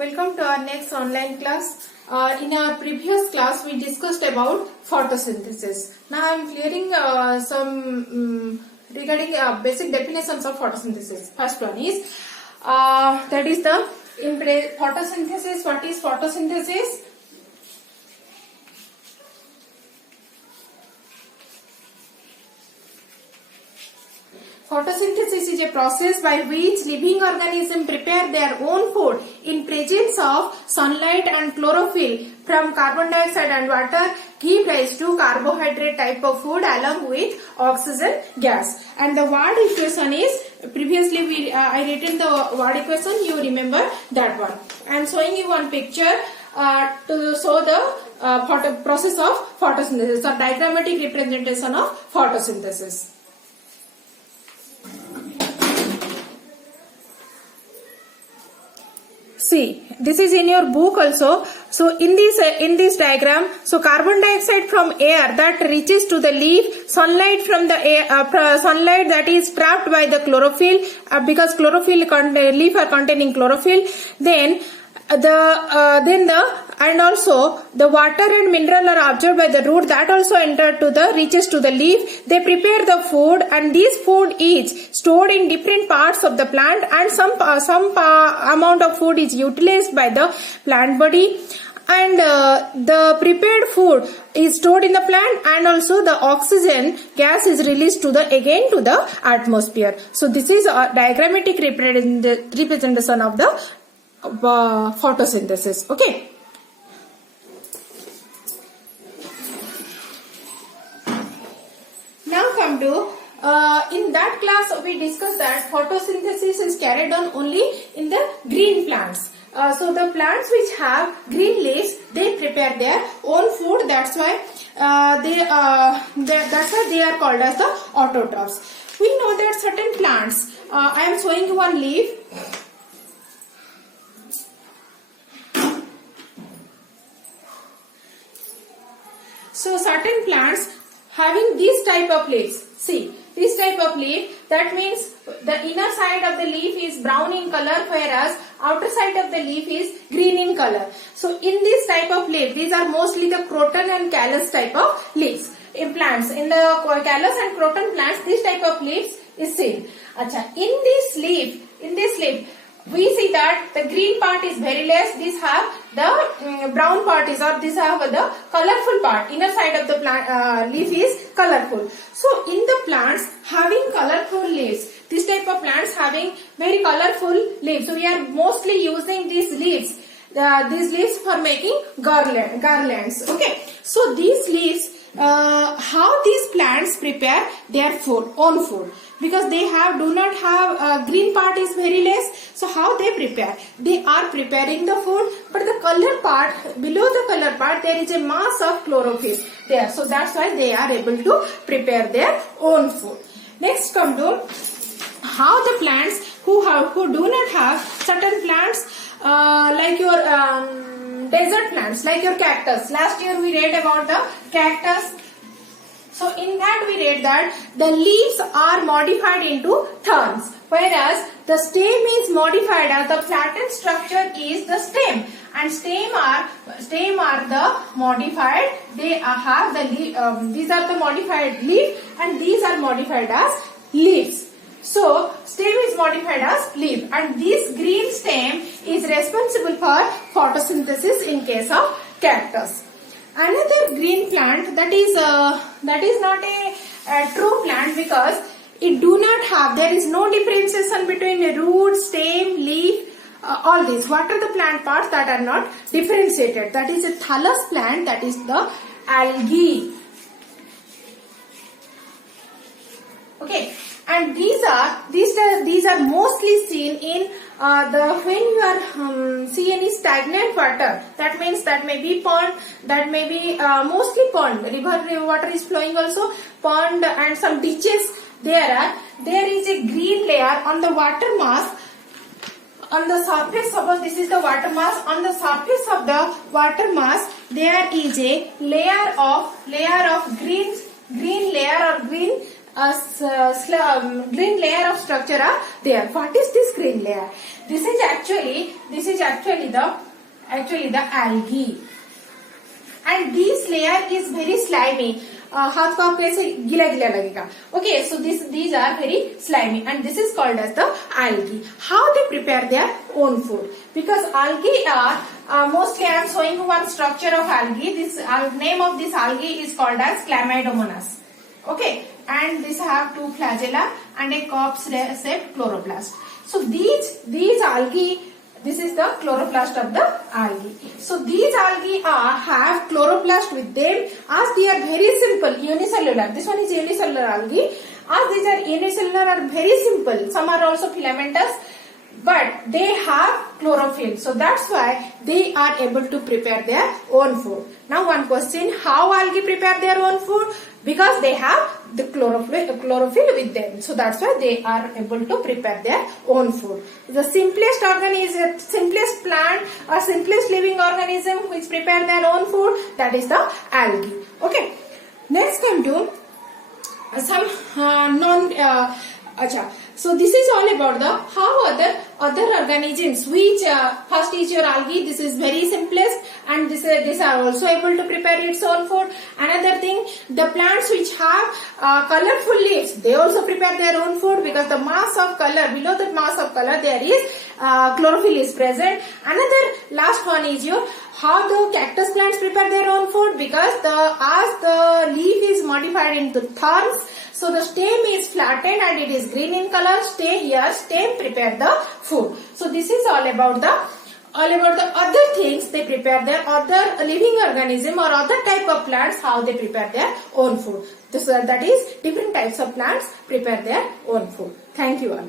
Welcome to our next online class. In our previous class, we discussed about photosynthesis. Now I am clearing some regarding basic definitions of photosynthesis. First one is that is the photosynthesis. What is photosynthesis? Photosynthesis is a process by which living organisms prepare their own food in presence of sunlight and chlorophyll from carbon dioxide and water, give rise to carbohydrate type of food along with oxygen gas. And the word equation is, previously I written the word equation, you remember that one. I am showing you one picture to show the process of photosynthesis, or diagrammatic representation of photosynthesis. See, this is in your book also. So in this diagram, so carbon dioxide from air that reaches to the leaf, sunlight from the air, sunlight that is trapped by the chlorophyll, because leaf are containing chlorophyll. Then and also the water and mineral are absorbed by the root, that also reaches to the leaf. They prepare the food, and this food is stored in different parts of the plant, and some amount of food is utilized by the plant body, and the prepared food is stored in the plant, and also the oxygen gas is released to the atmosphere. So this is a diagrammatic representation of the photosynthesis. Okay. Now come to in that class we discussed that photosynthesis is carried on only in the green plants. So the plants which have green leaves, they prepare their own food. That's why they are called as the autotrophs. We know that certain plants. I am showing you one leaf. So certain plants having this type of leaves. See, this type of leaf, that means the inner side of the leaf is brown in color, whereas outer side of the leaf is green in color. So in this type of leaf, these are mostly the croton and callus type of leaves. In plants, in the callus and croton plants, this type of leaves is seen. Acha, in this leaf, we see that the green part is very less. These have the brown part is, or these have the colorful part. Inner side of the plant leaf is colorful. So in the plants having colorful leaves, this type of plants having very colorful leaves, so we are mostly using these leaves for making garlands. Okay. So these leaves, how these plants prepare their own food, because they do not have green part is very less. So how they prepare? They are preparing the food, but the color part, below the color part, there is a mass of chlorophyll there. So that's why they are able to prepare their own food. Next come to how the plants who do not have certain plants like your desert plants, like your cactus. Last year we read about the cactus. So in that we read that the leaves are modified into thorns, whereas the stem is modified as the flattened structure is the stem, and stem are the modified. They have the these are the modified leaf, and these are modified as leaves. So stem is modified as leaf, and this green stem is responsible for photosynthesis in case of cactus. Another green plant that is not a true plant, because it do not have, there is no differentiation between a root, stem, leaf, all these. What are the plant parts that are not differentiated? That is a thallus plant, that is the algae. Okay, and these are mostly seen in when you are see any stagnant water. That means that may be pond, that may be mostly pond. River water is flowing also, pond and some ditches. There is a green layer on the water mass. On the surface, suppose this is the water mass. On the surface of the water mass, there is a layer of green layer or green green layer of structure are there. What is this green layer? this is actually the algae, and this layer is very slimy. हाथ को आपको ऐसे गीला गीला लगेगा. Okay, so these are very slimy, and this is called as the algae. How they prepare their own food? Because algae are mostly, I am showing one structure of algae. This name of this algae is called as Chlamydomonas. Okay, and these have two flagella and a corpse-shaped chloroplast. So these algae, this is the chloroplast of the algae. So these algae have chloroplast with them, as they are very simple, unicellular. This one is unicellular algae. As these are unicellular, are very simple. Some are also filamentous, but they have chlorophyll. So that's why they are able to prepare their own food. Now one question, how algae prepare their own food? Because they have the chlorophyll with them. So that's why they are able to prepare their own food. The simplest simplest plant or simplest living organism which prepare their own food, that is the algae. Okay. Next come to some so this is all about the how other organisms, which first is your algae. This is very simplest, and these are also able to prepare its own food. Another thing, the plants which have colorful leaves, they also prepare their own food, because the mass of color, below the mass of color there is chlorophyll is present. Another last one is your how the cactus plants prepare their own food, because as the leaf is modified into thorns, so the stem is flattened and it is green in color. Stem prepare the food. So this is all about the other things they prepare, their other living organism or other type of plants, how they prepare their own food. So that is different types of plants prepare their own food. Thank you all.